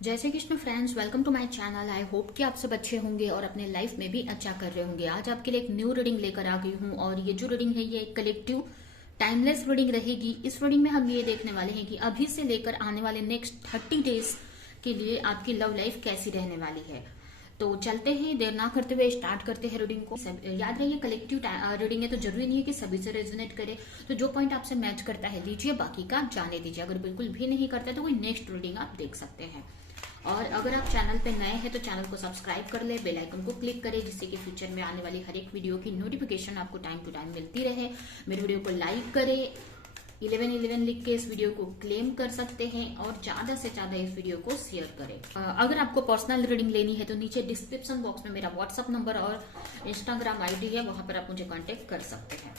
जय Shri Krishna friends, welcome to my channel. I hope कि आप सब अच्छे होंगे और अपने लाइफ में भी अच्छा कर रहे होंगे। आज आपके लिए एक न्यू रीडिंग लेकर आ गई हूँ और ये जो रीडिंग है ये एक कलेक्टिव टाइमलेस रीडिंग रहेगी। इस रीडिंग में हम ये देखने वाले हैं कि अभी से लेकर आने वाले नेक्स्ट 30 डेज के लिए आपकी लव लाइफ कैसी रहने वाली है। तो चलते हैं, देर ना करते हुए स्टार्ट करते हैं रीडिंग को। याद रहिए कलेक्टिव रीडिंग है तो जरूरी नहीं है कि सभी से रेजोनेट करे। तो जो पॉइंट आपसे मैच करता है लीजिए, बाकी का जाने दीजिए। अगर बिल्कुल भी नहीं करता तो कोई नेक्स्ट रीडिंग आप देख सकते हैं। और अगर आप चैनल पे नए हैं तो चैनल को सब्सक्राइब कर ले, बेल आइकन को क्लिक करें जिससे कि फ्यूचर में आने वाली हर एक वीडियो की नोटिफिकेशन आपको टाइम टू टाइम मिलती रहे। मेरे वीडियो को लाइक करें, 1111 लिख के इस वीडियो को क्लेम कर सकते हैं और ज्यादा से ज्यादा इस वीडियो को शेयर करें। अगर आपको पर्सनल रीडिंग लेनी है तो नीचे डिस्क्रिप्शन बॉक्स में मेरा व्हाट्सअप नंबर और इंस्टाग्राम आईडी है, वहां पर आप मुझे कांटेक्ट कर सकते हैं।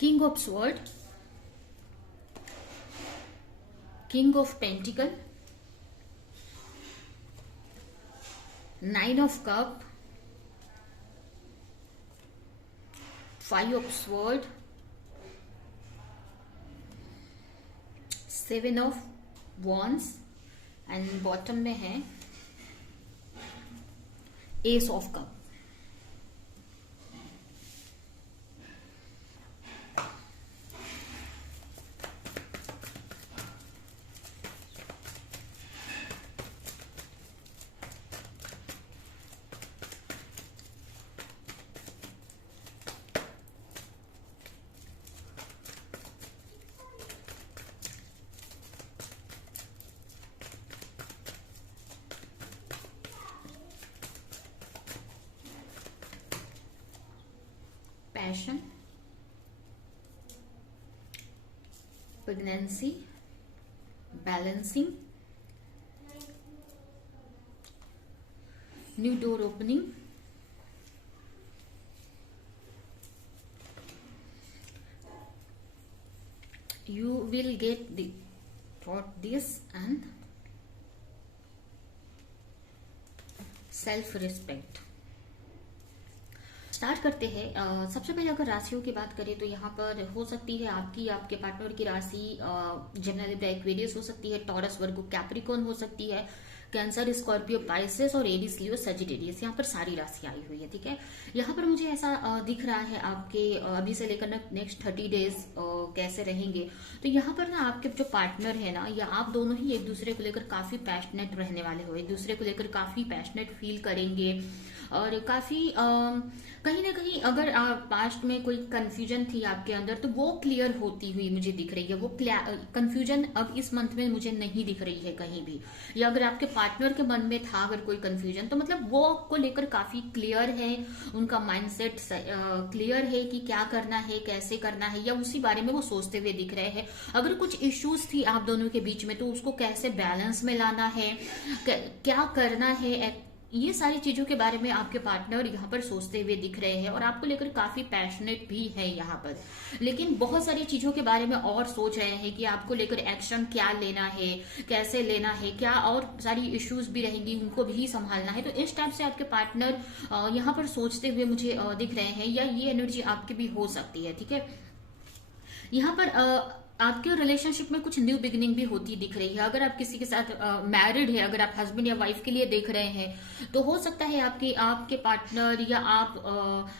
King of Sword, King of Pentacle, Nine of Cup, Five of Sword, Seven of Wands and bottom में है Ace of Cup। Passion, pregnancy, balancing, new door opening, you will get the thought this and self respect. Start करते हैं। सबसे पहले अगर राशियों की बात करें तो यहाँ पर हो सकती है आपकी आपके पार्टनर की राशि जेमिनी लिब्रा एक्वेरियस हो सकती है, टॉरस वर्गो कैप्रिकॉर्न हो सकती है, कैंसर स्कॉर्पियो पाइसेस और एरीज लियो सजिटेरियस। यहाँ पर सारी राशि आई हुई है। ठीक है, यहाँ पर मुझे ऐसा दिख रहा है आपके अभी से लेकर नेक्स्ट 30 डेज कैसे रहेंगे। तो यहाँ पर ना आपके जो पार्टनर है ना, या आप दोनों ही एक दूसरे को लेकर काफी पैशनेट रहने वाले हो, एक दूसरे को लेकर काफी पैशनेट फील करेंगे और काफी कहीं ना कहीं अगर पास्ट में कोई कंफ्यूजन थी आपके अंदर तो वो क्लियर होती हुई मुझे दिख रही है। वो कंफ्यूजन अब इस मंथ में मुझे नहीं दिख रही है कहीं भी। या अगर आपके पार्टनर के मन में था अगर कोई कंफ्यूजन तो मतलब वो को लेकर काफी क्लियर है, उनका माइंडसेट क्लियर है कि क्या करना है, कैसे करना है, या उसी बारे में वो सोचते हुए दिख रहे हैं। अगर कुछ इश्यूज थी आप दोनों के बीच में तो उसको कैसे बैलेंस में लाना है, क्या करना है, ये सारी चीजों के बारे में आपके पार्टनर यहाँ पर सोचते हुए दिख रहे हैं और आपको लेकर काफी पैशनेट भी है यहाँ पर। लेकिन बहुत सारी चीजों के बारे में और सोच रहे हैं कि आपको लेकर एक्शन क्या लेना है, कैसे लेना है, क्या और सारी इश्यूज भी रहेंगी उनको भी संभालना है। तो इस टाइप से आपके पार्टनर यहाँ पर सोचते हुए मुझे दिख रहे हैं, या ये एनर्जी आपकी भी हो सकती है। ठीक है, यहाँ पर आपके रिलेशनशिप में कुछ न्यू बिगिनिंग भी होती दिख रही है। अगर आप किसी के साथ मैरिड है, अगर आप हस्बैंड या वाइफ के लिए देख रहे हैं तो हो सकता है आपके पार्टनर या आप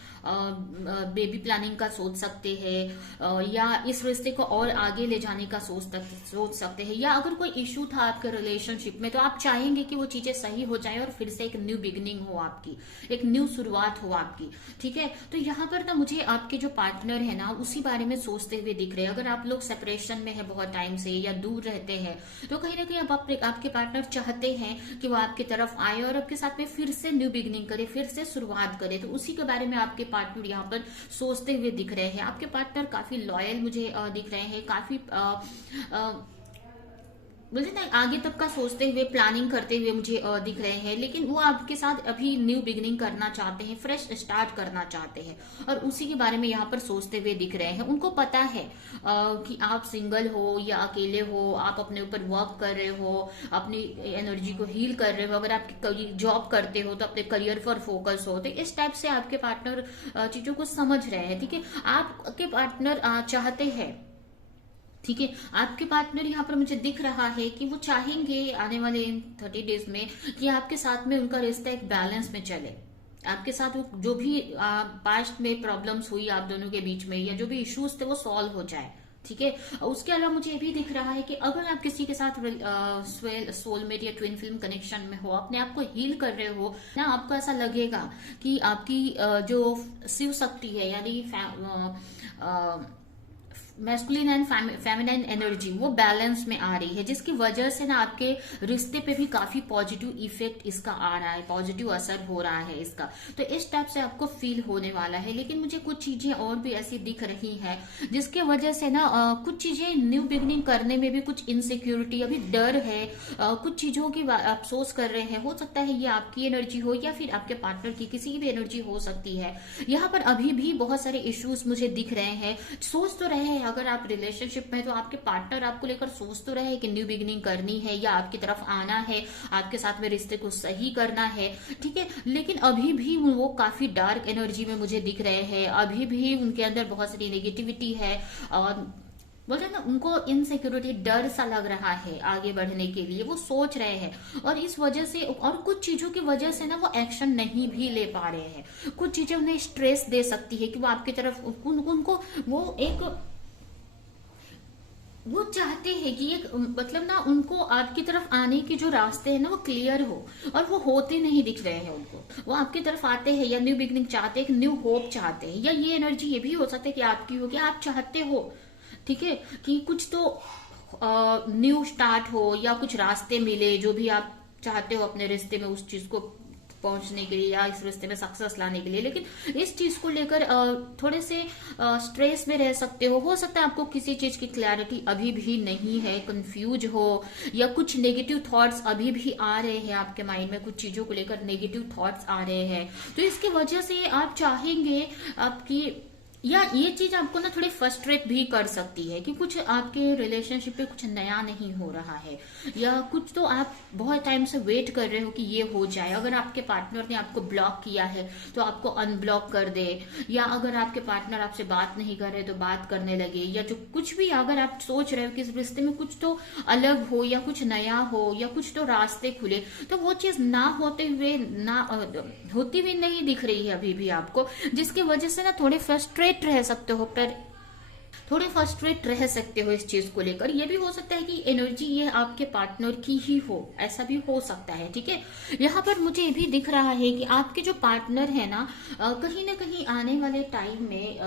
बेबी प्लानिंग का सोच सकते हैं, या इस रिश्ते को और आगे ले जाने का सोच सकते हैं। या अगर कोई इश्यू था आपके रिलेशनशिप में तो आप चाहेंगे कि वो चीजें सही हो जाए और फिर से एक न्यू बिगिनिंग हो आपकी, एक न्यू शुरुआत हो आपकी। ठीक है, तो यहाँ पर ना मुझे आपके जो पार्टनर है ना उसी बारे में सोचते हुए दिख रहे हैं। अगर आप लोग सेपरेशन में है बहुत टाइम से या दूर रहते हैं तो कहीं ना कहीं अब आपके पार्टनर चाहते हैं कि वो आपकी तरफ आए और आपके साथ में फिर से न्यू बिगिनिंग करे, फिर से शुरुआत करे। तो उसी के बारे में आपके पार्टनर यहाँ पर सोचते हुए दिख रहे हैं। आपके पार्टनर काफी लॉयल मुझे दिख रहे हैं, काफी मुझे ना आगे तक का सोचते हुए, प्लानिंग करते हुए मुझे दिख रहे हैं, लेकिन वो आपके साथ अभी न्यू बिगनिंग करना चाहते हैं, फ्रेश स्टार्ट करना चाहते हैं, और उसी के बारे में यहाँ पर सोचते हुए दिख रहे हैं। उनको पता है कि आप सिंगल हो या अकेले हो, आप अपने ऊपर वर्क कर रहे हो, अपनी एनर्जी को हील कर रहे हो। अगर आप जॉब करते हो तो अपने करियर पर फोकस हो, तो इस टाइप से आपके पार्टनर चीजों को समझ रहे हैं। ठीक है, आपके पार्टनर चाहते हैं, ठीक है, आपके पार्टनर यहाँ पर मुझे दिख रहा है कि वो चाहेंगे आने वाले 30 डेज में कि आपके साथ में उनका रिश्ता एक बैलेंस में चले। आपके साथ वो जो भी पास्ट में प्रॉब्लम्स हुई आप दोनों के बीच में, या जो भी इश्यूज थे, वो सॉल्व हो जाए। ठीक है, उसके अलावा मुझे ये भी दिख रहा है कि अगर आप किसी के साथ सोलमेट या ट्विन फिल्म कनेक्शन में हो, अपने आप को हील कर रहे हो ना, आपको ऐसा लगेगा कि आपकी जो शिव शक्ति है, यानी मैस्कुलिन एंड फेमिनाइन एनर्जी, वो बैलेंस में आ रही है, जिसकी वजह से ना आपके रिश्ते पे भी काफी पॉजिटिव इफेक्ट इसका आ रहा है, पॉजिटिव असर हो रहा है इसका। तो इस टाइप से आपको फील होने वाला है। लेकिन मुझे कुछ चीजें और भी ऐसी दिख रही हैं जिसके वजह से ना कुछ चीजें न्यू बिगनिंग करने में भी कुछ इनसिक्योरिटी, अभी डर है, कुछ चीजों की अफसोस कर रहे हैं। हो सकता है ये आपकी एनर्जी हो या फिर आपके पार्टनर की किसी की भी एनर्जी हो सकती है। यहाँ पर अभी भी बहुत सारे इश्यूज मुझे दिख रहे हैं। सोच तो रहे हैं, अगर आप रिलेशनशिप में, तो आपके पार्टनर आपको लेकर सोच तो रहे हैं कि न्यू बिगिनिंग करनी है या आपकी तरफ आना है, आपके साथ में रिश्ते को सही करना है। ठीक है, लेकिन अभी भी वो काफी डार्क एनर्जी में मुझे दिख रहे हैं। अभी भी उनके अंदर बहुत सारी नेगेटिविटी है, और बोलते हैं ना, उनको इनसिक्योरिटी, डर सा लग रहा है आगे बढ़ने के लिए। वो सोच रहे हैं, और इस वजह से और कुछ चीजों की वजह से ना वो एक्शन नहीं भी ले पा रहे हैं। कुछ चीजें उन्हें स्ट्रेस दे सकती है कि वो आपकी तरफ उनको वो चाहते हैं कि एक मतलब ना, उनको आपकी तरफ आने के जो रास्ते हैं ना, वो क्लियर हो, और वो होते नहीं दिख रहे हैं उनको। वो आपकी तरफ आते हैं या न्यू बिगनिंग चाहते हैं, न्यू होप चाहते हैं, या ये एनर्जी ये भी हो सकता है कि आपकी हो, कि आप चाहते हो, ठीक है, कि कुछ तो न्यू स्टार्ट हो, या कुछ रास्ते मिले, जो भी आप चाहते हो अपने रिश्ते में, उस चीज को पहुंचने के लिए या इस रिश्ते में सक्सेस लाने के लिए। लेकिन इस चीज को लेकर थोड़े से स्ट्रेस में रह सकते हो सकता है आपको किसी चीज की क्लैरिटी अभी भी नहीं है, कंफ्यूज हो, या कुछ नेगेटिव थॉट्स अभी भी आ रहे हैं आपके माइंड में, कुछ चीजों को लेकर नेगेटिव थॉट्स आ रहे हैं। तो इसकी वजह से आप चाहेंगे आपकी, या ये चीज आपको ना थोड़ी फ्रस्ट्रेट भी कर सकती है कि कुछ आपके रिलेशनशिप पे कुछ नया नहीं हो रहा है, या कुछ तो आप बहुत टाइम से वेट कर रहे हो कि ये हो जाए। अगर आपके पार्टनर ने आपको ब्लॉक किया है तो आपको अनब्लॉक कर दे, या अगर आपके पार्टनर आपसे बात नहीं कर रहे तो बात करने लगे, या जो कुछ भी अगर आप सोच रहे हो कि इस रिश्ते में कुछ तो अलग हो, या कुछ नया हो, या कुछ तो रास्ते खुले, तो वो चीज ना होते हुए, ना होती हुई नहीं दिख रही है अभी भी आपको, जिसकी वजह से ना थोड़े फ्रस्ट्रेट रह सकते हो, पर थोड़े फ्रस्ट्रेट रह सकते हो इस चीज को लेकर। ये भी हो सकता है कि एनर्जी ये आपके पार्टनर की ही हो, ऐसा भी हो सकता है। ठीक है, यहाँ पर मुझे ये भी दिख रहा है कि आपके जो पार्टनर है ना, कहीं ना कहीं आने वाले टाइम में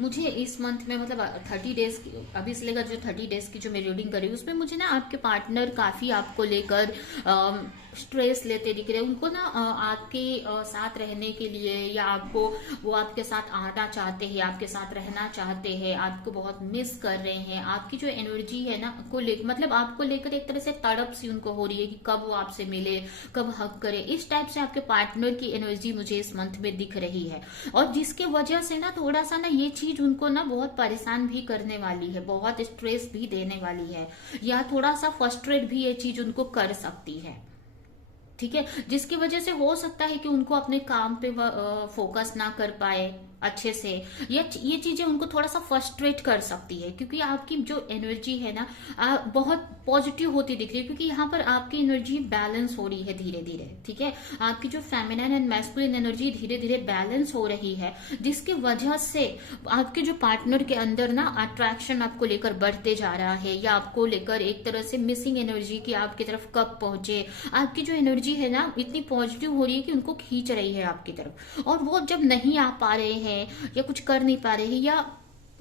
मुझे इस मंथ में, मतलब 30 डेज अभी से लेकर जो 30 डेज की जो मैं रीडिंग कर रही हूँ, उसमें मुझे ना आपके पार्टनर काफी आपको लेकर स्ट्रेस लेते दिख रहे हैं। उनको ना आपके साथ रहने के लिए, या आपको, वो आपके साथ आना चाहते हैं, आपके साथ रहना चाहते हैं, आपको बहुत मिस कर रहे हैं। आपकी जो एनर्जी है ना को लेकर, मतलब आपको लेकर एक तरह से तड़प सी उनको हो रही है कि कब वो आपसे मिले, कब हक करे। इस टाइप से आपके पार्टनर की एनर्जी मुझे इस मंथ में दिख रही है, और जिसके वजह से ना थोड़ा सा ना ये चीज उनको ना बहुत परेशान भी करने वाली है, बहुत स्ट्रेस भी देने वाली है, या थोड़ा सा फ्रस्ट्रेट भी ये चीज उनको कर सकती है। ठीक है, जिसकी वजह से हो सकता है कि उनको अपने काम पे फोकस ना कर पाए अच्छे से, ये चीजें उनको थोड़ा सा फ्रस्ट्रेट कर सकती है, क्योंकि आपकी जो एनर्जी है ना बहुत पॉजिटिव होती दिख रही है, क्योंकि यहाँ पर आपकी एनर्जी बैलेंस हो रही है धीरे धीरे। ठीक है, आपकी जो फेमिनाइन एंड मैस्कुलिन एनर्जी धीरे धीरे बैलेंस हो रही है, जिसकी वजह से आपके जो पार्टनर के अंदर ना अट्रैक्शन आपको लेकर बढ़ते जा रहा है, या आपको लेकर एक तरह से मिसिंग एनर्जी की आपकी तरफ कब पहुंचे। आपकी जो एनर्जी है ना इतनी पॉजिटिव हो रही है कि उनको खींच रही है आपकी तरफ, और वो जब नहीं आ पा रहे हैं या कुछ कर नहीं पा रहे हैं, या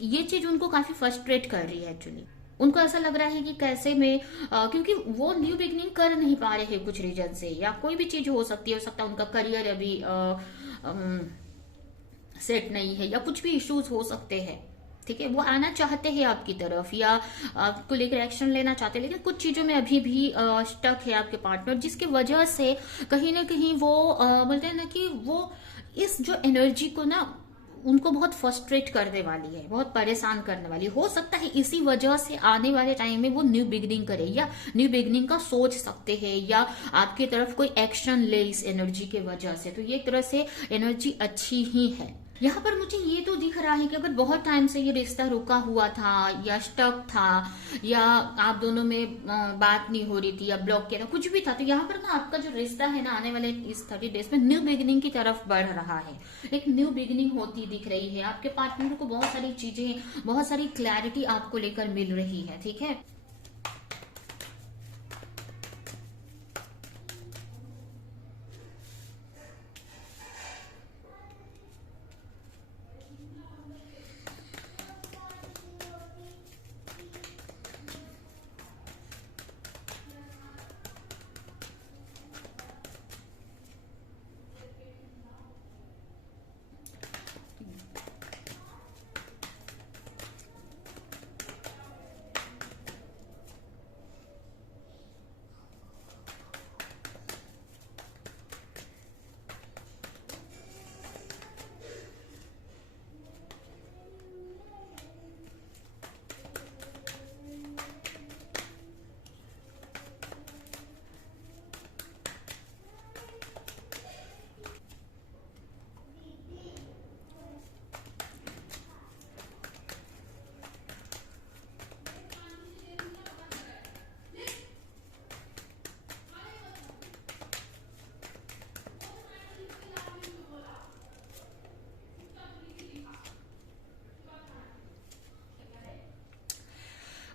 ये चीज उनको काफी फ्रस्ट्रेट कर रही है। एक्चुअली उनको ऐसा लग रहा है कि कैसे में क्योंकि वो न्यू बिगनिंग कर नहीं पा रहे हैं कुछ रीजन से, या कोई भी चीज हो सकती है, हो सकता है उनका करियर अभी सेट नहीं है, या कुछ भी इश्यूज हो सकते हैं। ठीक है, वो आना चाहते हैं आपकी तरफ या आपको लेकर एक्शन लेना चाहते हैं, लेकिन कुछ चीजों में अभी भी स्टक है आपके पार्टनर, जिसकी वजह से कहीं ना कहीं वो बोलते हैं ना कि वो इस जो एनर्जी को ना उनको बहुत फ्रस्ट्रेट करने वाली है, बहुत परेशान करने वाली है। हो सकता है इसी वजह से आने वाले टाइम में वो न्यू बिगनिंग करे या न्यू बिगनिंग का सोच सकते हैं या आपकी तरफ कोई एक्शन ले इस एनर्जी के वजह से। तो ये एक तरह से एनर्जी अच्छी ही है। यहाँ पर मुझे ये तो दिख रहा है कि अगर बहुत टाइम से ये रिश्ता रुका हुआ था या स्टक था या आप दोनों में बात नहीं हो रही थी या ब्लॉक किया था, कुछ भी था, तो यहाँ पर ना आपका जो रिश्ता है ना आने वाले इस 30 डेज में न्यू बिगिनिंग की तरफ बढ़ रहा है। एक न्यू बिगिनिंग होती दिख रही है। आपके पार्टनर को बहुत सारी चीजें, बहुत सारी क्लैरिटी आपको लेकर मिल रही है। ठीक है,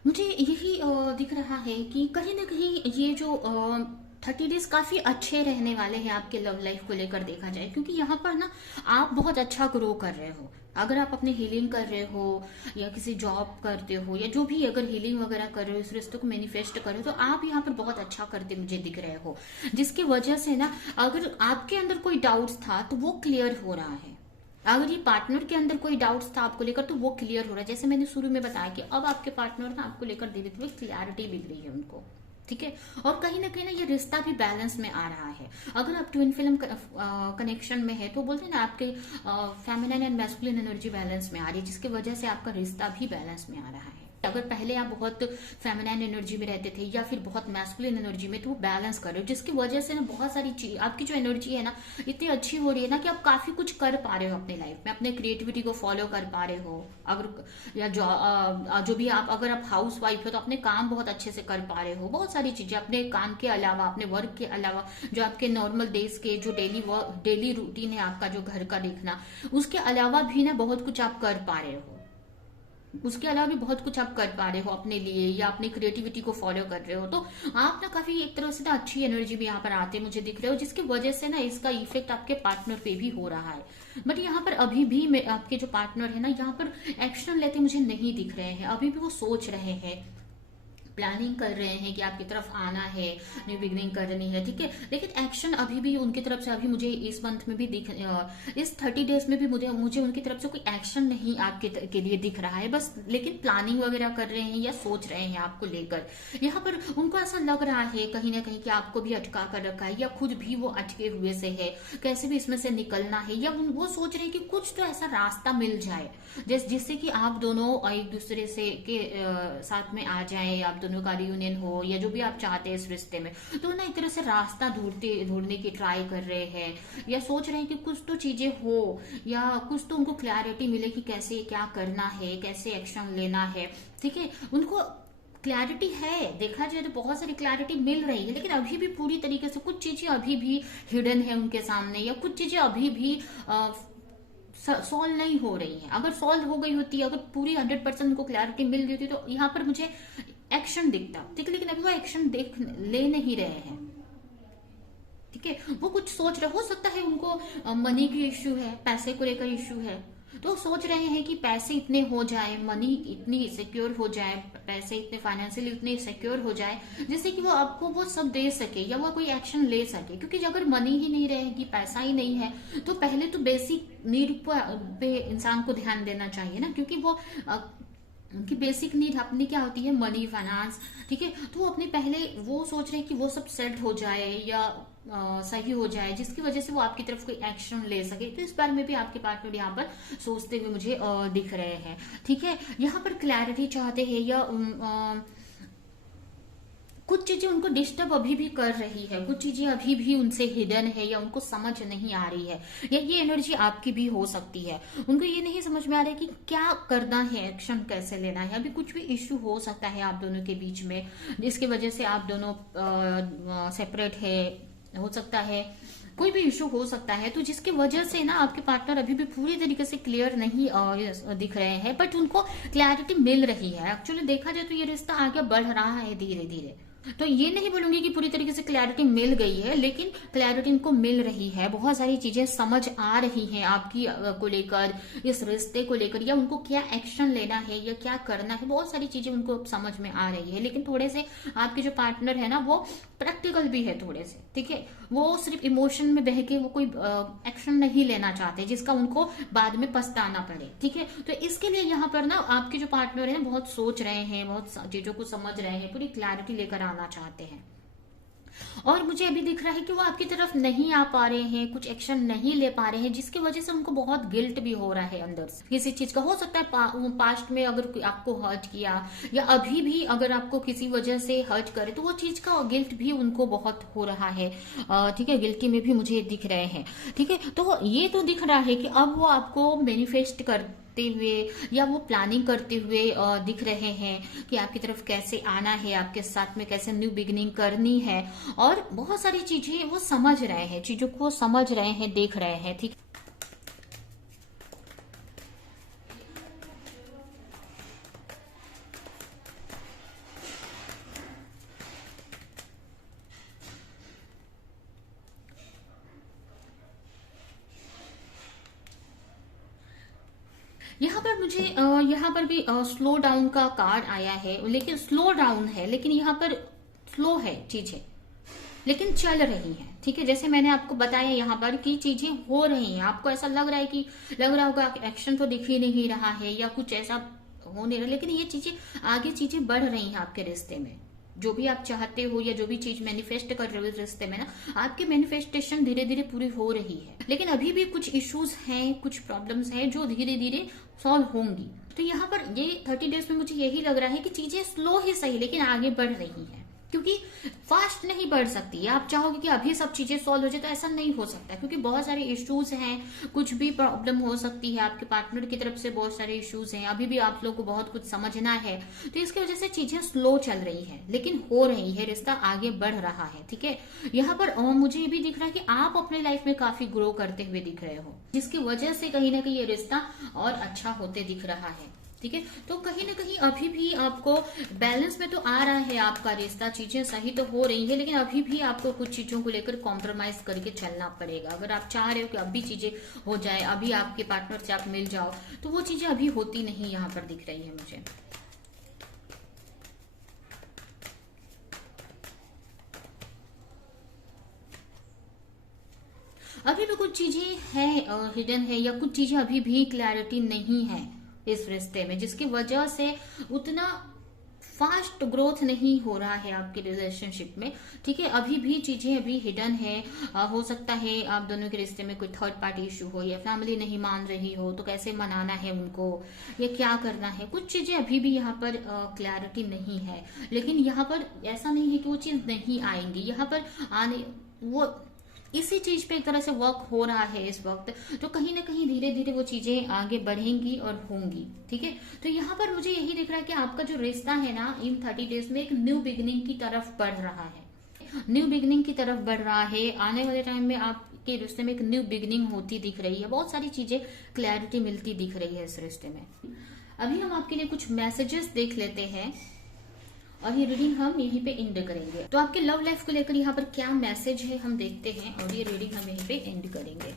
मुझे यही दिख रहा है कि कहीं ना कहीं ये जो 30 डेज काफी अच्छे रहने वाले हैं आपके लव लाइफ को लेकर देखा जाए, क्योंकि यहाँ पर ना आप बहुत अच्छा ग्रो कर रहे हो। अगर आप अपनी हीलिंग कर रहे हो या किसी जॉब करते हो या जो भी अगर हीलिंग वगैरह कर रहे हो, इस रिश्ते को मैनिफेस्ट कर रहे हो, तो आप यहाँ पर बहुत अच्छा करते मुझे दिख रहे हो, जिसकी वजह से ना अगर आपके अंदर कोई डाउट्स था तो वो क्लियर हो रहा है। अगर ये पार्टनर के अंदर कोई डाउट्स था आपको लेकर तो वो क्लियर हो रहा है। जैसे मैंने शुरू में बताया कि अब आपके पार्टनर ना आपको लेकर धीरे धीरे क्लैरिटी मिल रही है उनको। ठीक है, और कहीं ना कहीं ना ये रिश्ता भी बैलेंस में आ रहा है। अगर आप ट्विन फिल्म कनेक्शन में है तो बोलते हैं ना आपके feminine and masculine energy balance में आ रही है, जिसकी वजह से आपका रिश्ता भी बैलेंस में आ रहा है। अगर पहले आप बहुत फेमिनाइन एनर्जी में रहते थे या फिर बहुत मैस्कुलिन एनर्जी में, तो वो बैलेंस कर रहे हो, जिसकी वजह से ना बहुत सारी चीज आपकी जो एनर्जी है ना इतनी अच्छी हो रही है ना कि आप काफी कुछ कर पा रहे हो अपने लाइफ में, अपने क्रिएटिविटी को फॉलो कर पा रहे हो। अगर या जो भी आप अगर आप हाउस वाइफ हो तो अपने काम बहुत अच्छे से कर पा रहे हो। बहुत सारी चीजें अपने काम के अलावा, अपने वर्क के अलावा, जो आपके नॉर्मल डेज के जो डेली रूटीन है आपका, जो घर का देखना, उसके अलावा भी ना बहुत कुछ आप कर पा रहे हो। उसके अलावा भी बहुत कुछ आप कर पा रहे हो अपने लिए या अपनी क्रिएटिविटी को फॉलो कर रहे हो। तो आप ना काफी एक तरह से ना अच्छी एनर्जी भी यहाँ पर आते मुझे दिख रहे हो, जिसकी वजह से ना इसका इफेक्ट आपके पार्टनर पे भी हो रहा है। बट यहाँ पर अभी भी आपके जो पार्टनर है ना यहाँ पर एक्शन लेते मुझे नहीं दिख रहे हैं। अभी भी वो सोच रहे हैं, प्लानिंग कर रहे हैं कि आपकी तरफ आना है, न्यू बिगनिंग करनी है। ठीक है, लेकिन एक्शन अभी भी उनकी तरफ से अभी मुझे इस मंथ में भी इस 30 डेज में भी मुझे उनकी तरफ से कोई एक्शन नहीं आपके के लिए दिख रहा है। बस लेकिन प्लानिंग वगैरह कर रहे हैं या सोच रहे हैं आपको लेकर। यहाँ पर उनको ऐसा लग रहा है कहीं ना कहीं कि आपको भी अटका कर रखा है या खुद भी वो अटके हुए से है, कैसे भी इसमें से निकलना है, या वो सोच रहे हैं कि कुछ तो ऐसा रास्ता मिल जाए जिससे कि आप दोनों एक दूसरे से के साथ में आ जाए, आप दोनों का रियूनियन हो या जो भी आप चाहते हैं इस रिश्ते में। तो ना एक तरह से रास्ता ढूंढने की ट्राई कर रहे हैं या सोच रहे हैं कि कुछ तो चीजें हो या कुछ तो उनको क्लैरिटी मिले कि कैसे क्या करना है, कैसे एक्शन लेना है। ठीक है, उनको क्लैरिटी है, देखा जाए तो बहुत सारी क्लैरिटी मिल रही है, लेकिन अभी भी पूरी तरीके से कुछ चीजें अभी भी हिडन है उनके सामने, या कुछ चीजें अभी भी सॉल्व नहीं हो रही है। अगर सॉल्व हो गई होती, अगर पूरी 100% उनको क्लैरिटी मिल गई होती तो यहाँ पर मुझे एक्शन दिखता। ठीक है, लेकिन अभी वो एक्शन ले नहीं रहे हैं। ठीक है, वो कुछ सोच रहे, हो सकता है उनको मनी की इश्यू है, पैसे को लेकर इश्यू है, तो सोच रहे हैं कि पैसे इतने हो जाए, मनी इतनी सिक्योर हो जाए, पैसे इतने फाइनेंशियली इतने सिक्योर हो जाए जिससे कि वो आपको वो सब दे सके या वो कोई एक्शन ले सके। क्योंकि अगर मनी ही नहीं रहेगी, पैसा ही नहीं है, तो पहले तो बेसिक नीड पे इंसान को ध्यान देना चाहिए ना। क्योंकि वो उनकी बेसिक नीड अपनी क्या होती है, मनी, फाइनेंस, ठीक है। तो वो अपने पहले वो सोच रहे हैं कि वो सब सेट हो जाए या सही हो जाए, जिसकी वजह से वो आपकी तरफ कोई एक्शन ले सके। तो इस बारे में भी आपके पार्टनर यहाँ पर सोचते हुए मुझे दिख रहे हैं, ठीक है। यहाँ पर क्लैरिटी चाहते हैं या कुछ चीजें उनको डिस्टर्ब अभी भी कर रही है, कुछ चीजें अभी भी उनसे हिडन है या उनको समझ नहीं आ रही है, या ये एनर्जी आपकी भी हो सकती है। उनको ये नहीं समझ में आ रहा है कि क्या करना है, एक्शन कैसे लेना है। अभी कुछ भी इश्यू हो सकता है आप दोनों के बीच में, जिसकी वजह से आप दोनों सेपरेट है, हो सकता है कोई भी इशू हो सकता है। तो जिसकी वजह से ना आपके पार्टनर अभी भी पूरी तरीके से क्लियर नहीं दिख रहे हैं, बट उनको क्लैरिटी मिल रही है। एक्चुअली देखा जाए तो ये रिश्ता आगे बढ़ रहा है धीरे धीरे। तो ये नहीं बोलूंगी कि पूरी तरीके से क्लैरिटी मिल गई है, लेकिन क्लैरिटी इनको मिल रही है। बहुत सारी चीजें समझ आ रही हैं आपकी को लेकर, इस रिश्ते को लेकर, या उनको क्या एक्शन लेना है या क्या करना है। बहुत सारी चीजें उनको समझ में आ रही है। लेकिन थोड़े से आपके जो पार्टनर है ना, वो प्रैक्टिकल भी है थोड़े से, ठीक है। वो सिर्फ इमोशन में बह के वो कोई एक्शन नहीं लेना चाहते जिसका उनको बाद में पछताना पड़े, ठीक है। तो इसके लिए यहाँ पर ना आपके जो पार्टनर है बहुत सोच रहे हैं, बहुत चीजों को समझ रहे हैं, पूरी क्लैरिटी लेकर आना चाहते हैं। और मुझे अभी दिख रहा है कि वो आपकी तरफ नहीं आ पा रहे हैं, कुछ एक्शन नहीं ले पा रहे हैं, जिसकी वजह से उनको बहुत गिल्ट भी हो रहा है अंदर से किसी चीज का। हो सकता है पास्ट में अगर आपको हर्ट किया या अभी भी अगर आपको किसी वजह से हर्ट करे, तो वो चीज का गिल्ट भी उनको बहुत हो रहा है, ठीक है। गिल्टी में भी मुझे दिख रहे हैं, ठीक है। तो ये तो दिख रहा है कि अब वो आपको मैनिफेस्ट करते हुए या वो प्लानिंग करते हुए दिख रहे हैं कि आपकी तरफ कैसे आना है, आपके साथ में कैसे न्यू बिगिनिंग करनी है। और बहुत सारी चीजें वो समझ रहे हैं, चीजों को समझ रहे हैं, देख रहे हैं, ठीक। यहाँ पर मुझे यहाँ पर भी स्लो डाउन का कार्ड आया है, लेकिन स्लो डाउन है, लेकिन यहाँ पर स्लो है चीजें, लेकिन चल रही है, ठीक है। जैसे मैंने आपको बताया यहाँ पर कि चीजें हो रही हैं, आपको ऐसा लग रहा है कि लग रहा होगा एक्शन तो दिख ही नहीं रहा है या कुछ ऐसा हो नहीं रहा, लेकिन ये चीजें आगे चीजें बढ़ रही हैं आपके रिश्ते में। जो भी आप चाहते हो या जो भी चीज मैनिफेस्ट कर रहे हो इस रिश्ते में ना, आपकी मैनिफेस्टेशन धीरे धीरे पूरी हो रही है। लेकिन अभी भी कुछ इश्यूज हैं, कुछ प्रॉब्लम्स हैं जो धीरे धीरे सॉल्व होंगी। तो यहाँ पर ये 30 डेज में मुझे यही लग रहा है कि चीजें स्लो ही सही लेकिन आगे बढ़ रही हैं, क्योंकि फास्ट नहीं बढ़ सकती। आप चाहोगे कि अभी सब चीजें सॉल्व हो जाए, तो ऐसा नहीं हो सकता, क्योंकि बहुत सारे इश्यूज हैं, कुछ भी प्रॉब्लम हो सकती है, आपके पार्टनर की तरफ से बहुत सारे इश्यूज हैं, अभी भी आप लोग को बहुत कुछ समझना है। तो इसकी वजह से चीजें स्लो चल रही है, लेकिन हो रही है, रिश्ता आगे बढ़ रहा है, ठीक है। यहाँ पर मुझे ये भी दिख रहा है कि आप अपने लाइफ में काफी ग्रो करते हुए दिख रहे हो, जिसकी वजह से कहीं ना कहीं ये रिश्ता और अच्छा होते दिख रहा है, ठीक है। तो कहीं ना कहीं अभी भी आपको बैलेंस में तो आ रहा है आपका रिश्ता, चीजें सही तो हो रही है, लेकिन अभी भी आपको कुछ चीजों को लेकर कॉम्प्रोमाइज करके चलना पड़ेगा। अगर आप चाह रहे हो कि अभी चीजें हो जाए, अभी आपके पार्टनर से आप मिल जाओ, तो वो चीजें अभी होती नहीं यहाँ पर दिख रही है मुझे। अभी भी कुछ चीजें हैं हिडन है, या कुछ चीजें अभी भी क्लैरिटी नहीं है इस रिश्ते में, जिसकी वजह से उतना फास्ट ग्रोथ नहीं हो रहा है आपके रिलेशनशिप में, ठीक है। अभी भी चीजें अभी हिडन है। हो सकता है आप दोनों के रिश्ते में कोई थर्ड पार्टी इशू हो, या फैमिली नहीं मान रही हो, तो कैसे मनाना है उनको या क्या करना है, कुछ चीजें अभी भी यहाँ पर क्लैरिटी नहीं है। लेकिन यहाँ पर ऐसा नहीं है कि वो चीज नहीं आएंगी, यहाँ पर आने वो इसी चीज पे एक तरह से वर्क हो रहा है इस वक्त। तो कहीं ना कहीं धीरे धीरे वो चीजें आगे बढ़ेंगी और होंगी, ठीक है। तो यहाँ पर मुझे यही दिख रहा है कि आपका जो रिश्ता है ना, इन 30 डेज में एक न्यू बिगिनिंग की तरफ बढ़ रहा है, न्यू बिगिनिंग की तरफ बढ़ रहा है। आने वाले टाइम में आपके रिश्ते में एक न्यू बिगिनिंग होती दिख रही है, बहुत सारी चीजें क्लैरिटी मिलती दिख रही है इस रिश्ते में। अभी हम आपके लिए कुछ मैसेजेस देख लेते हैं और ये रीडिंग हम यहीं पे एंड करेंगे। तो आपके लव लाइफ को लेकर यहाँ पर क्या मैसेज है हम देखते हैं, और ये रीडिंग हम यहीं पे एंड करेंगे।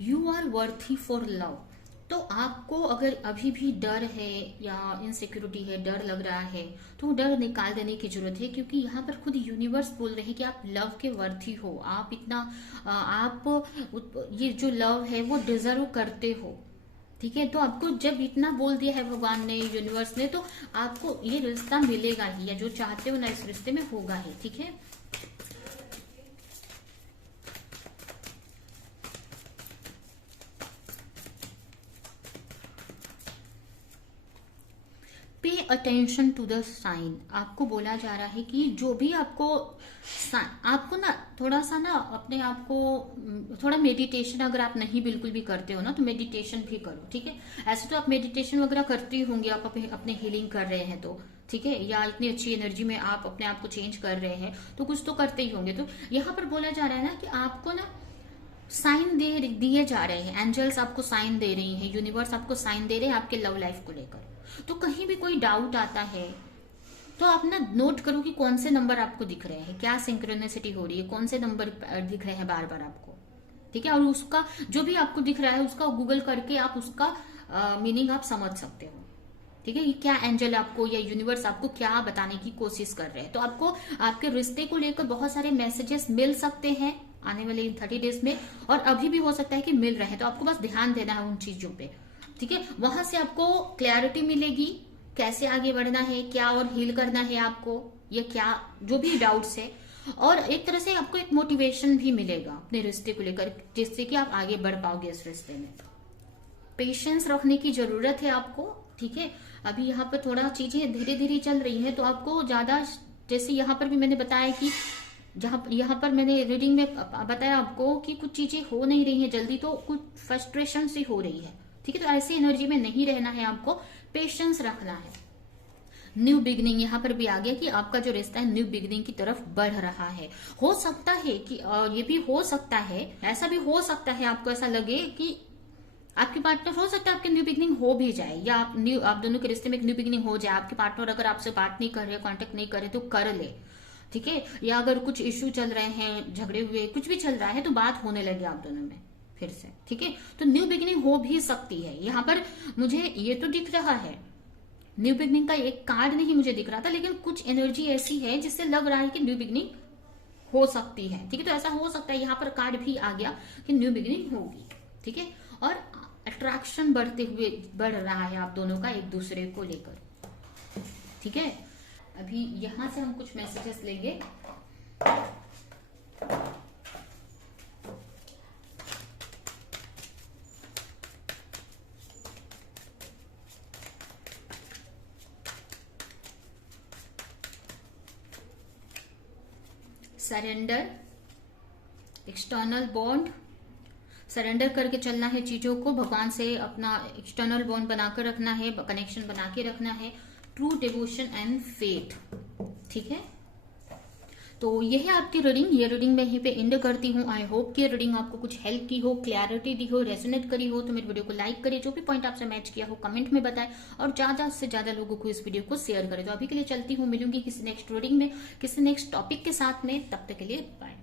You are worthy for love. तो आपको अगर अभी भी डर है या इनसिक्योरिटी है, डर लग रहा है, तो डर निकाल देने की जरूरत है, क्योंकि यहाँ पर खुद यूनिवर्स बोल रहे हैं कि आप लव के वर्थी हो। आप इतना ये जो लव है वो डिजर्व करते हो। ठीक है, तो आपको जब इतना बोल दिया है भगवान ने, यूनिवर्स ने, तो आपको ये रिश्ता मिलेगा ही, या जो चाहते हो ना इस रिश्ते में होगा ही। ठीक है, pay attention to the sign. आपको बोला जा रहा है कि जो भी आपको ना थोड़ा सा ना अपने आप को थोड़ा मेडिटेशन, अगर आप नहीं बिल्कुल भी करते हो ना तो मेडिटेशन भी करो। ठीक है, ऐसे तो आप मेडिटेशन वगैरह करते ही होंगे, आप अपने हीलिंग कर रहे हैं तो, ठीक है, या इतनी अच्छी एनर्जी में आप अपने आप को चेंज कर रहे हैं तो कुछ तो करते ही होंगे। तो यहाँ पर बोला जा रहा है ना कि आपको ना साइन दिए जा रहे हैं, एंजल्स आपको साइन दे रही हैं, यूनिवर्स आपको साइन दे रहे हैं आपके लव लाइफ को लेकर। तो कहीं भी कोई डाउट आता है तो आप ना नोट करो कि कौन से नंबर आपको दिख रहे हैं, क्या सिंक्रोनिसिटी हो रही है, कौन से नंबर दिख रहे हैं बार बार आपको। ठीक है, और उसका जो भी आपको दिख रहा है उसका गूगल करके आप उसका मीनिंग आप समझ सकते हो। ठीक है, ये क्या एंजल आपको या यूनिवर्स आपको क्या बताने की कोशिश कर रहे हैं। तो आपको आपके रिश्ते को लेकर बहुत सारे मैसेजेस मिल सकते हैं आने वाले 30 डेज में, और अभी भी हो सकता है कि मिल रहे हैं। तो आपको बस ध्यान देना है उन चीजों पे। ठीक है, वहां से आपको क्लैरिटी मिलेगी कैसे आगे बढ़ना है, क्या और हील करना है आपको, या क्या जो भी डाउट्स है, और एक तरह से आपको एक मोटिवेशन भी मिलेगा अपने रिश्ते को लेकर, जिससे कि आप आगे बढ़ पाओगे इस रिश्ते में। पेशेंस रखने की जरूरत है आपको। ठीक है, अभी यहाँ पर थोड़ा चीजें धीरे धीरे चल रही है, तो आपको ज्यादा, जैसे यहाँ पर भी मैंने बताया कि यहाँ पर मैंने रीडिंग में बताया आपको कि कुछ चीजें हो नहीं रही है जल्दी, तो कुछ फ्रस्ट्रेशन सी हो रही है। ठीक है, तो ऐसी एनर्जी में नहीं रहना है, आपको पेशेंस रखना है। न्यू बिगनिंग यहाँ पर भी आ गया कि आपका जो रिश्ता है न्यू बिगनिंग की तरफ बढ़ रहा है। हो सकता है कि ये भी हो सकता है, ऐसा भी हो सकता है आपको ऐसा लगे कि आपके पार्टनर, हो सकता है आपकी न्यू बिगनिंग हो भी जाए, या आप दोनों के रिश्ते में एक न्यू बिगनिंग हो जाए। आपके पार्टनर अगर आपसे बात नहीं कर रहे, कांटेक्ट नहीं कर रहे तो कर ले। ठीक है, या अगर कुछ इश्यू चल रहे हैं, झगड़े हुए कुछ भी चल रहा है, तो बात होने लगे आप दोनों में फिर से। ठीक है, तो न्यू बिगिनिंग हो भी सकती है। यहाँ पर मुझे ये तो दिख रहा है, न्यू बिगिनिंग का एक कार्ड नहीं मुझे दिख रहा था, लेकिन कुछ एनर्जी ऐसी है जिससे लग रहा है कि न्यू बिगिनिंग हो सकती है। ठीक है, तो ऐसा हो सकता है, यहाँ पर कार्ड भी आ गया कि न्यू बिगिनिंग होगी। ठीक है, और अट्रैक्शन बढ़ रहा है आप दोनों का एक दूसरे को लेकर। ठीक है, अभी यहां से हम कुछ मैसेजेस लेंगे। सरेंडर, एक्सटर्नल बॉन्ड, सरेंडर करके चलना है चीजों को, भगवान से अपना एक्सटर्नल बॉन्ड बनाकर रखना है, कनेक्शन बना के रखना है, ट्रू डिवोशन एंड फेथ। ठीक है, तो ये है आपकी रीडिंग। ये रीडिंग मैं यहीं पे एंड करती हूँ। आई होप कि रीडिंग आपको कुछ हेल्प की हो, क्लैरिटी दी हो, रेजोनेट करी हो। तो मेरे वीडियो को लाइक करिए, जो भी पॉइंट आपसे मैच किया हो कमेंट में बताएं, और ज्यादा से ज्यादा लोगों को इस वीडियो को शेयर करें। तो अभी के लिए चलती हूँ, मिलूंगी किसी नेक्स्ट रीडिंग में, किसी नेक्स्ट टॉपिक के साथ में। तब तक के लिए बाय।